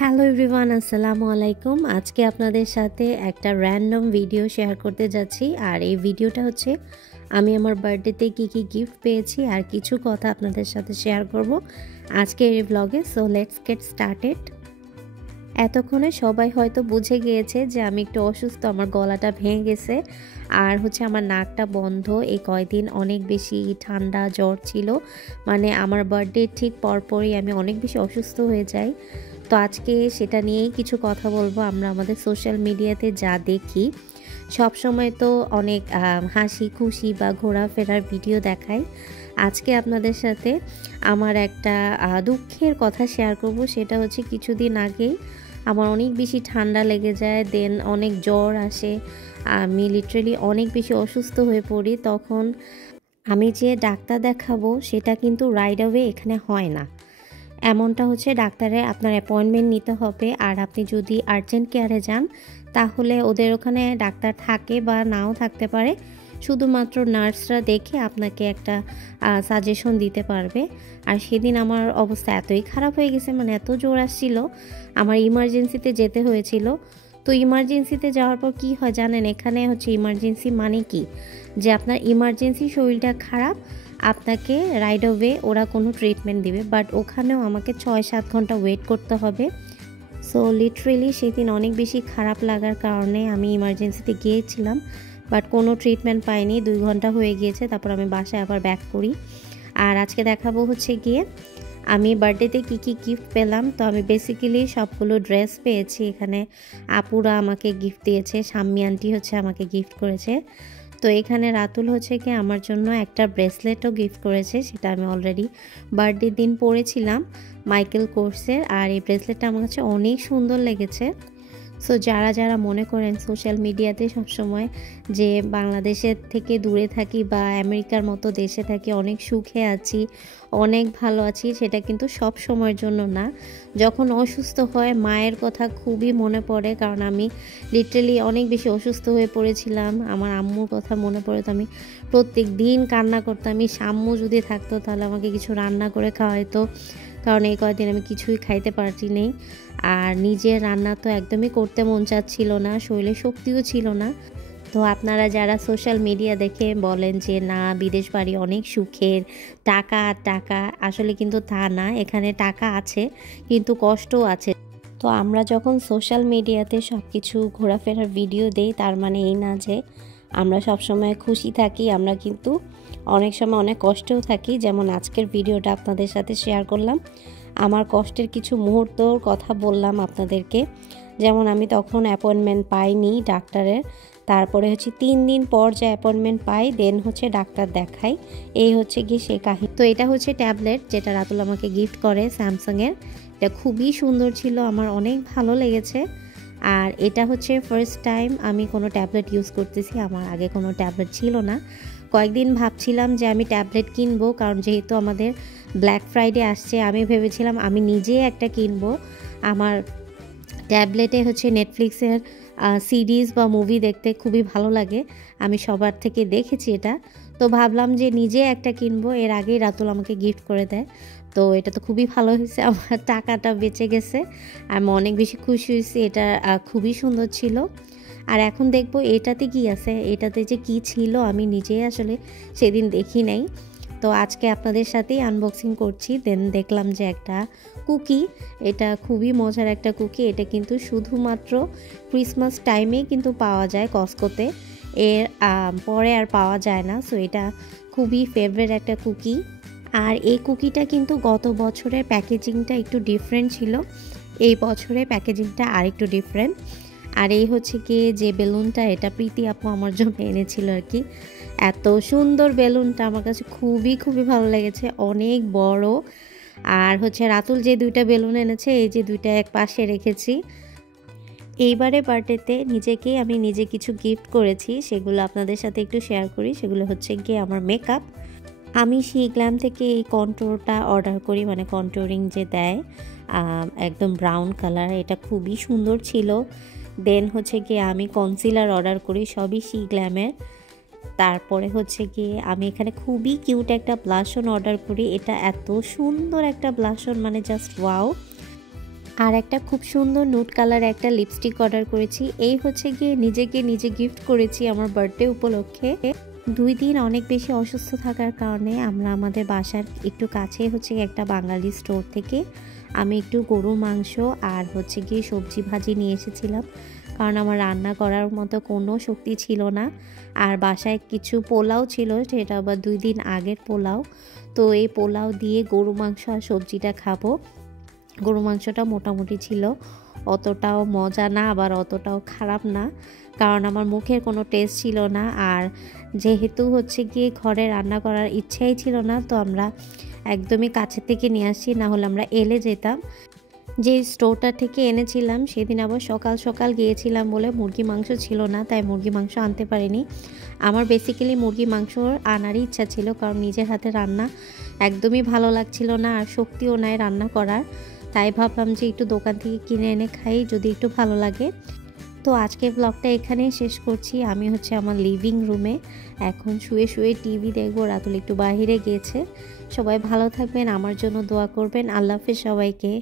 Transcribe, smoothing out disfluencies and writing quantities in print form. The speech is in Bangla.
হ্যালো এভরিওয়ান, আসসালামু আলাইকুম। আজকে আপনাদের সাথে একটা র্যান্ডম ভিডিও শেয়ার করতে যাচ্ছি। আর এই ভিডিওটা হচ্ছে আমি আমার বার্থডেতে কী কী গিফট পেয়েছি আর কিছু কথা আপনাদের সাথে শেয়ার করব আজকের এই ব্লগে। So let's get started. এতক্ষণে সবাই হয়তো বুঝে গিয়েছে যে আমি একটু অসুস্থ, আমার গলাটা ভেঙে গেছে আর হচ্ছে আমার নাকটা বন্ধ। এই কয়দিন অনেক বেশি ঠান্ডা জ্বর ছিল, মানে আমার বার্থডে ঠিক পরপরই আমি অনেক বেশি অসুস্থ হয়ে যাই। তো আজকে সেটা নিয়েই কিছু কথা বলবো। আমরা আমাদের সোশ্যাল মিডিয়াতে যা দেখি সব সময় তো অনেক হাসি খুশি বা ঘোরাফেরার ভিডিও দেখাই। আজকে আপনাদের সাথে আমার একটা দুঃখের কথা শেয়ার করব। সেটা হচ্ছে কিছুদিন আগেই আমার অনেক বেশি ঠান্ডা লেগে যায়, দেন অনেক জ্বর আসে, আমি লিটারেলি অনেক বেশি অসুস্থ হয়ে পড়ি। তখন আমি যে ডাক্তার দেখাবো সেটা কিন্তু রাইট অ্যাওয়ে এখানে হয় না। এমনটা হচ্ছে ডাক্তারের আপনার অ্যাপয়েন্টমেন্ট নিতে হবে। আর আপনি যদি আর্জেন্ট কেয়ারে যান তাহলে ওদের ওখানে ডাক্তার থাকে বা নাও থাকতে পারে, শুধুমাত্র নার্সরা দেখে আপনাকে একটা সাজেশন দিতে পারবে। আর সেদিন আমার অবস্থা এতই খারাপ হয়ে গেছে, মানে এত জোর আসছিল, আমার ইমার্জেন্সিতে যেতে হয়েছিল। তো ইমার্জেন্সিতে যাওয়ার পর কী হয় জানেন, এখানে হচ্ছে ইমার্জেন্সি মানে কি, যে আপনার ইমার্জেন্সি শরীরটা খারাপ, আপনাকে রাইট অ্যাওয়ে ওরা কোনো ট্রিটমেন্ট দিবে, বাট ওখানেও আমাকে 6-7 ঘন্টা ওয়েট করতে হবে। সো লিটারেলি সেদিন অনেক বেশি খারাপ লাগার কারণে আমি ইমার্জেন্সিতে গিয়েছিলাম, বাট কোনো ট্রিটমেন্ট পাইনি। 2 ঘন্টা হয়ে গিয়েছে, তারপর আমি বাসায় আবার ব্যাক করি। আর আজকে দেখাবো হচ্ছে গিয়ে আমি বার্থডেতে কী কী গিফট পেলাম। তো আমি বেসিক্যালি সবগুলো ড্রেস পেয়েছি। এখানে আপুরা আমাকে গিফট দিয়েছে, শাম্মী আন্টি হচ্ছে আমাকে গিফট করেছে। তো এখানে রাতুল হচ্ছে কি আমার জন্য একটা ব্রেসলেটও গিফট করেছে, সেটা আমি অলরেডি বার্থডের দিন পরেছিলাম, মাইকেল কোর্সের। আর এই ব্রেসলেটটা আমার কাছে অনেক সুন্দর লেগেছে। সো যারা যারা মনে করেন সোশ্যাল মিডিয়াতে সবসময় যে বাংলাদেশের থেকে দূরে থাকি বা আমেরিকার মতো দেশে থাকি, অনেক সুখে আছি, অনেক ভালো আছি, সেটা কিন্তু সব সময়ের জন্য না। যখন অসুস্থ হয় মায়ের কথা খুবই মনে পড়ে, কারণ আমি লিটারেলি অনেক বেশি অসুস্থ হয়ে পড়েছিলাম। আমার আম্মুর কথা মনে পড়ে, তো আমি প্রত্যেক দিন কান্না করতাম। আমি আম্মু যদি থাকতো তাহলে আমাকে কিছু রান্না করে খাওয়াইতো, কারণ এই কয়েকদিন আমি কিছুই খাইতে পারছি নেই। আর নিজের রান্না তো একদমই করতে মন চাচ্ছিল না, শরীরে শক্তিও ছিল না। তো আপনারা যারা সোশ্যাল মিডিয়া দেখে বলেন যে না বিদেশ বাড়ি অনেক সুখের, টাকা আর টাকা, আসলে কিন্তু তা না। এখানে টাকা আছে কিন্তু কষ্টও আছে। তো আমরা যখন সোশ্যাল মিডিয়াতে সব কিছু ঘোরাফেরার ভিডিও দেই, তার মানে এই না যে আমরা সবসময় খুশি থাকি, আমরা কিন্তু অনেক সময় অনেক কষ্টেও থাকি। যেমন আজকের ভিডিওটা আপনাদের সাথে শেয়ার করলাম, আমার কষ্টের কিছু মুহূর্তর কথা বললাম আপনাদেরকে। যেমন আমি তখন অ্যাপয়েন্টমেন্ট পাইনি ডাক্তারের, তারপরে হচ্ছে 3 দিন পর যে অ্যাপয়েন্টমেন্ট পাই, দেন হচ্ছে ডাক্তার দেখাই। এই হচ্ছে গিয়ে সেই কাহিনী। তো এটা হচ্ছে ট্যাবলেট যেটা রাতুল আমাকে গিফট করে স্যামসাংয়ের। এটা খুবই সুন্দর ছিল, আমার অনেক ভালো লেগেছে। আর এটা হচ্ছে ফার্স্ট টাইম আমি কোনো ট্যাবলেট ইউজ করতেছি, আমার আগে কোনো ট্যাবলেট ছিল না। কয়েকদিন ভাবছিলাম যে আমি ট্যাবলেট কিনবো, কারণ যেহেতু আমাদের ব্ল্যাক ফ্রাইডে আসছে, আমি ভেবেছিলাম আমি নিজে একটা কিনবো। আমার ট্যাবলেটে হচ্ছে নেটফ্লিক্সের সিরিজ বা মুভি দেখতে খুবই ভালো লাগে, আমি সবার থেকে দেখেছি এটা। তো ভাবলাম যে নিজে একটা কিনবো, এর আগেই রাতুল আমাকে গিফট করে দেয়। তো এটা তো খুবই ভালো হয়েছে, আমার টাকাটা বেঁচে গেছে, আমি অনেক বেশি খুশি হয়েছি। এটা খুবই সুন্দর ছিল। আর এখন দেখবো এটাতে কি আছে, এটাতে যে কি ছিল আমি নিজেই আসলে সেদিন দেখি নাই। তো আজকে আপনাদের সাথেই আনবক্সিং করছি। দেন দেখলাম যে একটা কুকি, এটা খুবই মজার একটা কুকি। এটা কিন্তু শুধুমাত্র ক্রিসমাস টাইমেই কিন্তু পাওয়া যায় কস্কোতে, এর পরে আর পাওয়া যায় না। সো এটা খুবই ফেভারিট একটা কুকি। আর এই কুকিটা কিন্তু গত বছরের প্যাকেজিংটা একটু ডিফারেন্ট ছিল, এই বছরের প্যাকেজিংটা আর একটু ডিফারেন্ট। আর এই হচ্ছে কি যে বেলুনটা, এটা প্রীতি আপু আমার জন্য এনেছিল আর কি। এত সুন্দর বেলুনটা, আমার কাছে খুবই খুবই ভালো লেগেছে, অনেক বড়। আর হচ্ছে রাতুল যে 2টা বেলুন এনেছে, এই যে 2টা এক পাশে রেখেছি। এইবারে বার্থডেতে নিজেকেই আমি নিজে কিছু গিফট করেছি, সেগুলো আপনাদের সাথে একটু শেয়ার করি। সেগুলো হচ্ছে গিয়ে আমার মেকআপ। আমি গ্ল্যাম থেকে এই কন্ট্রোরটা অর্ডার করি, মানে কন্ট্রোরিং যে দেয় একদম ব্রাউন কালার, এটা খুবই সুন্দর ছিল। দেন হচ্ছে গিয়ে আমি কনসিলার অর্ডার করি, সবই গ্ল্যামের। তারপরে হচ্ছে গিয়ে আমি এখানে খুবই কিউট একটা ব্লাশন অর্ডার করি, এটা এত সুন্দর একটা ব্লাশন, মানে জাস্ট ওয়াও। আর একটা খুব সুন্দর নুট কালার একটা লিপস্টিক অর্ডার করেছি। এই হচ্ছে গিয়ে নিজেকে নিজে গিফট করেছি আমার বার্থডে উপলক্ষে। 2 দিন অনেক বেশি অসুস্থ থাকার কারণে আমরা আমাদের বাসার একটু কাছে হচ্ছে একটা বাঙালি স্টোর থেকে আমি একটু গরুর মাংস আর হচ্ছে গিয়ে সবজি ভাজি নিয়ে এসেছিলাম, কারণ আমার রান্না করার মতো কোনো শক্তি ছিল না। আর বাসায় কিছু পোলাও ছিল, সেটা আবার 2 দিন আগের পোলাও। তো এই পোলাও দিয়ে গরু মাংস আর সবজিটা খাবো। গরু মাংসটা মোটামুটি ছিল, অতটাও মজা না আবার অতটাও খারাপ না, কারণ আমার মুখের কোনো টেস্ট ছিল না। আর যেহেতু হচ্ছে গিয়ে ঘরে রান্না করার ইচ্ছাই ছিল না, তো আমরা একদমই কাছে থেকে নিয়ে আসি, না হলে আমরা এলে যেতাম। যে স্টোরটা থেকে এনেছিলাম সেদিন আবার সকাল সকাল গিয়েছিলাম বলে মুরগি মাংস ছিল না, তাই মুরগি মাংস আনতে পারিনি। আমার বেসিক্যালি মুরগি মাংস আনারই ইচ্ছা ছিল, কারণ নিজের হাতে রান্না একদমই ভালো লাগছিল না আর শক্তিও নাই রান্না করার। তাই ভাবলাম যে একটু দোকান থেকে কিনে এনে খাই, যদি একটু ভালো লাগে। তো আজকের ব্লগটা এখানেই শেষ করছি। আমি হচ্ছে আমার লিভিং রুমে এখন শুয়ে শুয়ে টিভি দেখবো। রাতুল একটু বাইরে গিয়েছে। সবাই ভালো থাকবেন, আমার জন্য দোয়া করবেন। আল্লাহ হাফেজ সবাইকে।